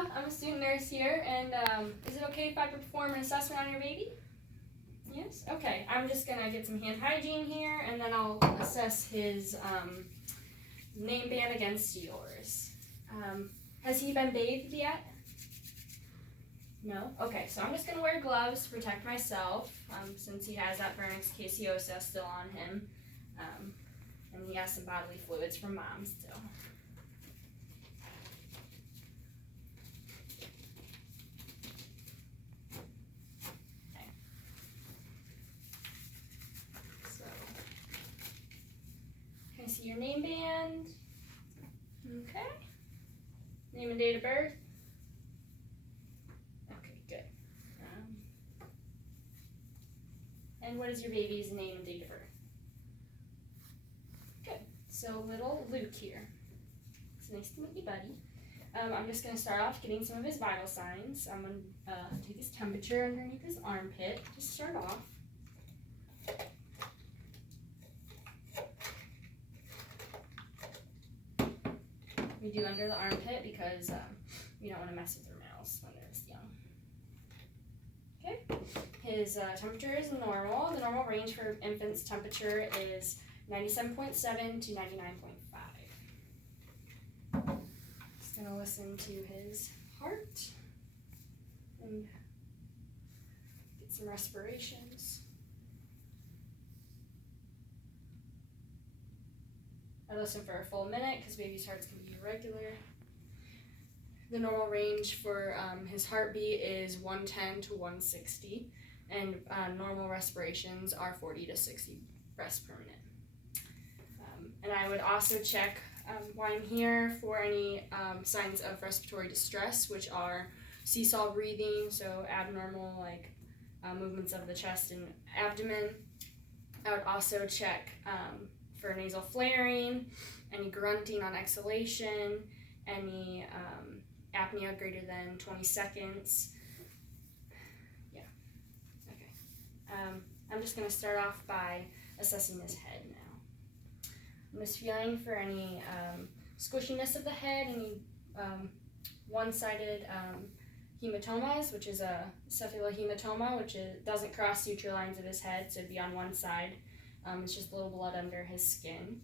Ava. I'm a student nurse here, and is it okay if I perform an assessment on your baby? Yes? Okay, I'm just gonna get some hand hygiene here, and then I'll assess his name band against yours. Has he been bathed yet? No? Okay, so I'm just gonna wear gloves to protect myself, since he has that vernix-caseosa still on him, and he has some bodily fluids from mom still. Can I see your name band? Okay. Name and date of birth? Okay, good. And what is your baby's name and date of birth? Good. So little Luke here. It's nice to meet you, buddy. I'm just going to start off getting some of his vital signs. I'm going to take his temperature underneath his armpit to start off. We do under the armpit because we don't want to mess with their mouths when they're this young. Okay, his temperature is normal. The normal range for infant's temperature is 97.7 to 99.5. Just gonna listen to his heart and get some respirations. I listen for a full minute because baby's hearts can be irregular. The normal range for his heartbeat is 110 to 160, and normal respirations are 40 to 60 breaths per minute. And I would also check while I'm here for any signs of respiratory distress, which are seesaw breathing, so abnormal like movements of the chest and abdomen. I would also check for nasal flaring, any grunting on exhalation, any apnea greater than 20 seconds. Yeah, okay. I'm just gonna start off by assessing his head now. I'm just feeling for any squishiness of the head, any one-sided hematomas, which is a cephalohematoma, which doesn't cross suture lines of his head, so it'd be on one side. It's just a little blood under his skin.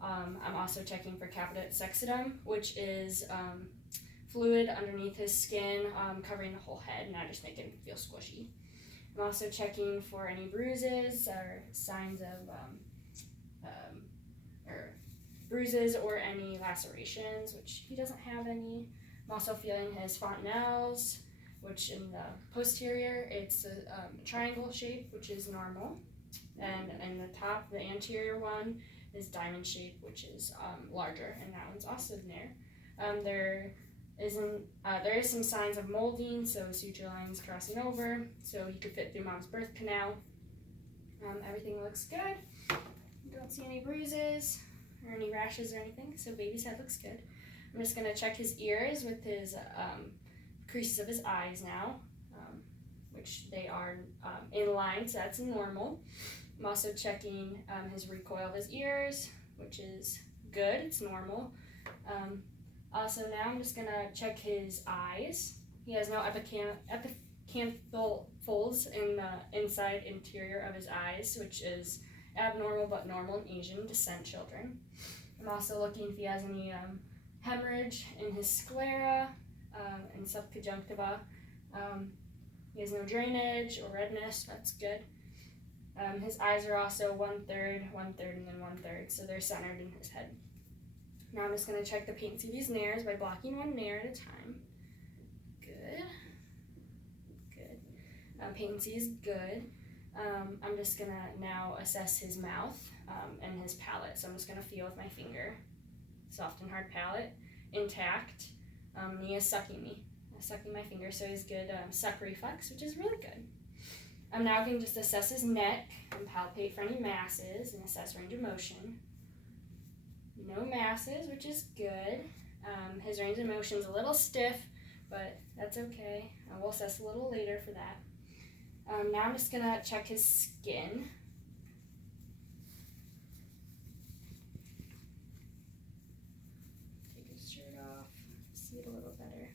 I'm also checking for caput sexatum, which is fluid underneath his skin, covering the whole head, not just making him feel squishy. I'm also checking for any bruises or signs of bruises or any lacerations, which he doesn't have any. I'm also feeling his fontanelles, which in the posterior, it's a triangle shape, which is normal. And in the top, the anterior one is diamond shape, which is larger, and that one's also there. There is some signs of molding, so suture lines crossing over, so he could fit through mom's birth canal. Everything looks good. Don't see any bruises or any rashes or anything, so baby's head looks good. I'm just gonna check his ears with his creases of his eyes now, which they are in line, so that's normal. I'm also checking his recoil of his ears, which is good, it's normal. Also now I'm just gonna check his eyes. He has no epicanthal folds in the inside interior of his eyes, which is abnormal but normal in Asian descent children. I'm also looking if he has any hemorrhage in his sclera and subconjunctiva. He has no drainage or redness, that's good. His eyes are also 1/3, 1/3, and then 1/3, so they're centered in his head. Now I'm just going to check the patency of these nares by blocking one nare at a time. Good. Good. Patency is good. I'm just going to now assess his mouth and his palate. So I'm just going to feel with my finger. Soft and hard palate, intact. And he is sucking my finger, so he has good suck reflex, which is really good. I'm now going to just assess his neck and palpate for any masses and assess range of motion. No masses, which is good. His range of motion is a little stiff, but that's okay. We'll assess a little later for that. Now I'm just going to check his skin. Take his shirt off, see it a little better.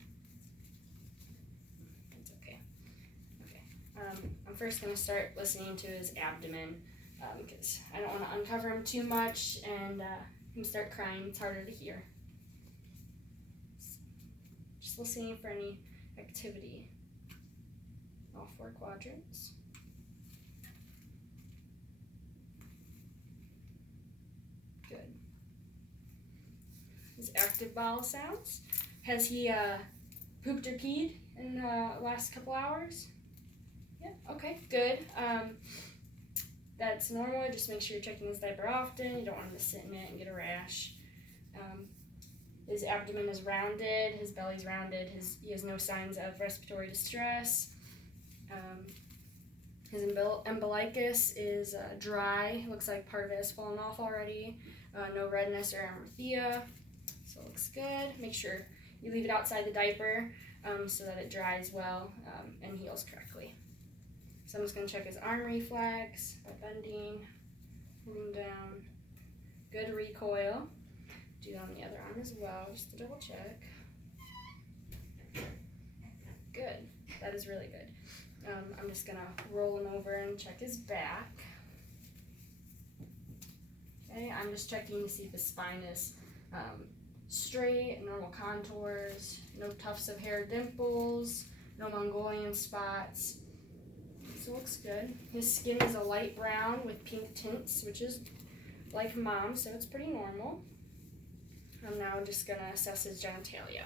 first going to start listening to his abdomen because I don't want to uncover him too much and him start crying. It's harder to hear. Just listening for any activity. All 4 quadrants. Good. His active bowel sounds. Has he pooped or peed in the last couple hours? Yeah, okay, good. That's normal. Just make sure you're checking his diaper often. You don't want him to sit in it and get a rash. His abdomen is rounded, his belly's rounded, he has no signs of respiratory distress. His umbilicus is dry. Looks like part of it has fallen off already. No redness or amerthia, so it looks good. Make sure you leave it outside the diaper so that it dries well and heals correctly. So I'm just going to check his arm reflex by bending, pulling down. Good recoil. Do that on the other arm as well, just to double check. Good. That is really good. I'm just going to roll him over and check his back. Okay, I'm just checking to see if his spine is straight, normal contours, no tufts of hair, dimples, no Mongolian spots. So it looks good. His skin is a light brown with pink tints, which is like Mom's, so it's pretty normal. I'm now just going to assess his genitalia.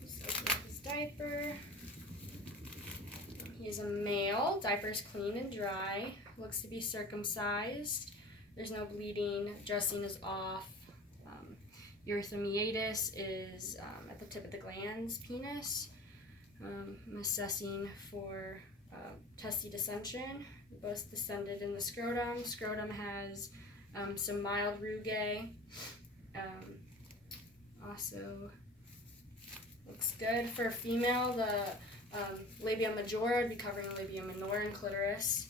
Just open up his diaper. He is a male. Diaper's clean and dry. Looks to be circumcised. There's no bleeding. Dressing is off. Erythemeatus is at the tip of the glans, penis. I'm assessing for testy dissension. Both descended in the scrotum. Scrotum has some mild rugae. Also looks good. For a female, the labia majora would be covering labia minora and clitoris.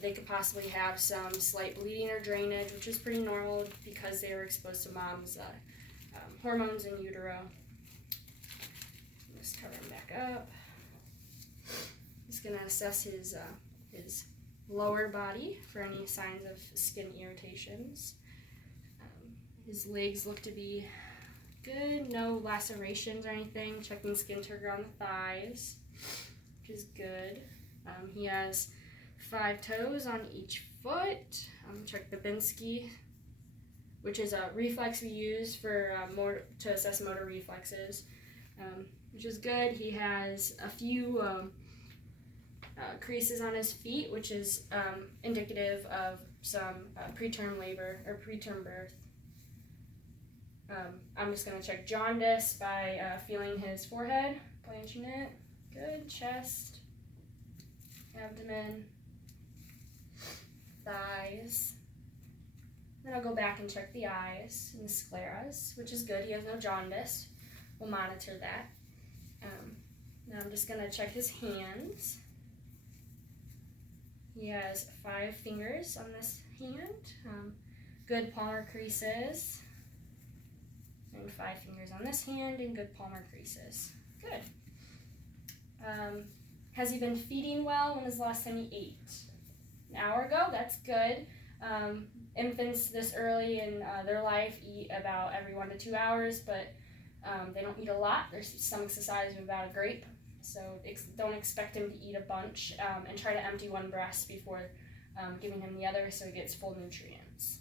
They could possibly have some slight bleeding or drainage, which is pretty normal because they were exposed to Mom's hormones in utero. Just cover him back up. Just gonna assess his lower body for any signs of skin irritations. His legs look to be good, no lacerations or anything. Checking skin turgor on the thighs, which is good. He has 5 toes on each foot. Check the Binsky, which is a reflex we use for to assess motor reflexes, which is good. He has a few creases on his feet, which is indicative of some preterm labor or preterm birth. I'm just going to check jaundice by feeling his forehead, blanching it. Good. Chest, abdomen, thighs. Then I'll go back and check the eyes and the scleras, which is good. He has no jaundice. We'll monitor that. Now I'm just going to check his hands. He has 5 fingers on this hand. Good palmar creases. And 5 fingers on this hand and good palmar creases. Good. Has he been feeding well? When was the last time he ate? An hour ago? That's good. Infants this early in their life eat about every 1 to 2 hours, but they don't eat a lot. Their stomach's the size of about a grape, so don't expect him to eat a bunch, and try to empty one breast before giving him the other so he gets full nutrients.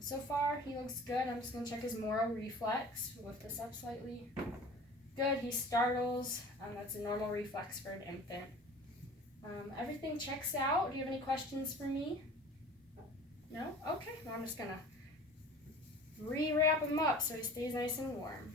So far, he looks good. I'm just going to check his moral reflex. Lift this up slightly. Good. He startles. That's a normal reflex for an infant. Everything checks out. Do you have any questions for me? No? Okay. Well, I'm just going to re-wrap him up so he stays nice and warm.